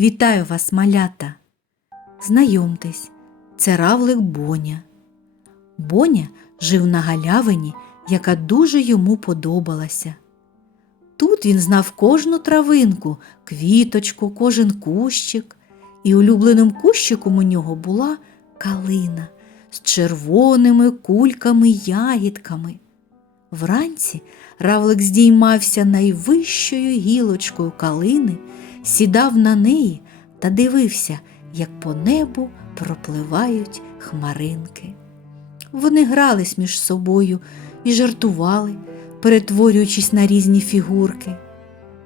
Вітаю вас, малята! Знайомтесь, це равлик Боня. Боня жив на галявині, яка дуже йому подобалася. Тут він знав кожну травинку, квіточку, кожен кущик, і улюбленим кущиком у нього була калина з червоними кульками ягідками. Вранці равлик здіймався найвищою гілочкою калини, сідав на неї та дивився, як по небу пропливають хмаринки. Вони грались між собою і жартували, перетворюючись на різні фігурки.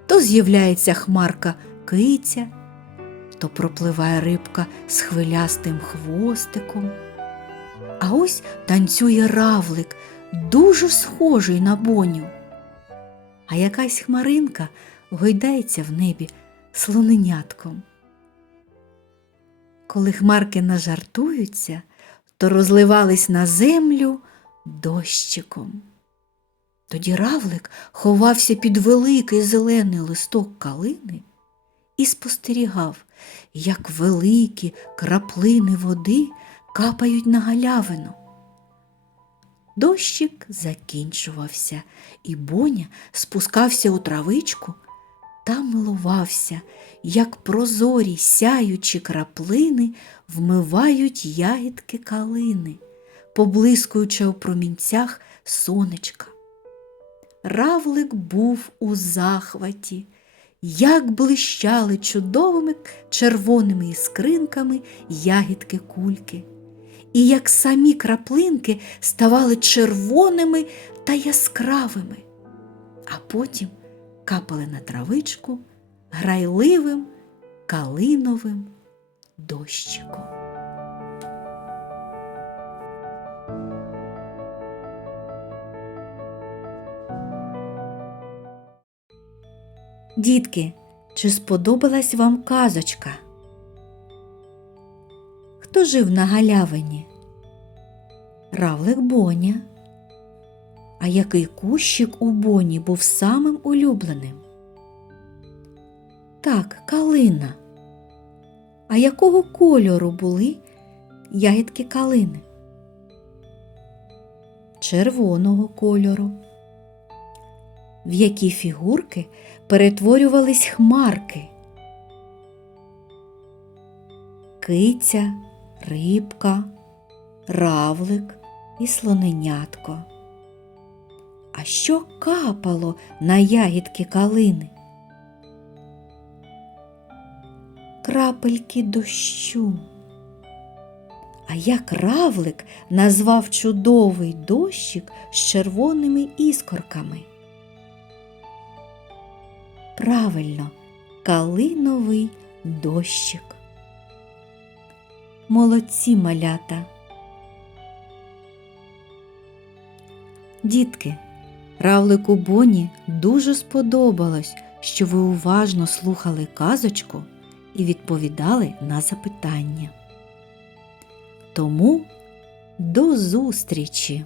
То з'являється хмарка киця, то пропливає рибка з хвилястим хвостиком. А ось танцює равлик, дуже схожий на боню. А якась хмаринка гойдається в небі слоненятком. Коли хмарки нажартуються, то розливались на землю дощиком. Тоді равлик ховався під великий зелений листок калини і спостерігав, як великі краплини води капають на галявину. Дощик закінчувався, і Боня спускався у травичку та милувався, як прозорі сяючі краплини вмивають ягідки калини, поблискуючи у промінцях сонечка. Равлик був у захваті, як блищали чудовими червоними іскринками ягідки кульки, і як самі краплинки ставали червоними та яскравими, а потім капали на травичку грайливим калиновим дощиком. Дітки, чи сподобалась вам казочка? Хто жив на галявині? Равлик Боня. А який кущик у Боні був самим улюбленим? Так, калина. А якого кольору були ягідки калини? Червоного кольору. В які фігурки перетворювались хмарки? Киця, рибка, равлик і слоненятко. Що капало на ягідки калини? Крапельки дощу. А як равлик назвав чудовий дощик з червоними іскорками? Правильно, калиновий дощик. Молодці малята. Дітки, равлику Боні дуже сподобалось, що ви уважно слухали казочку і відповідали на запитання. Тому до зустрічі!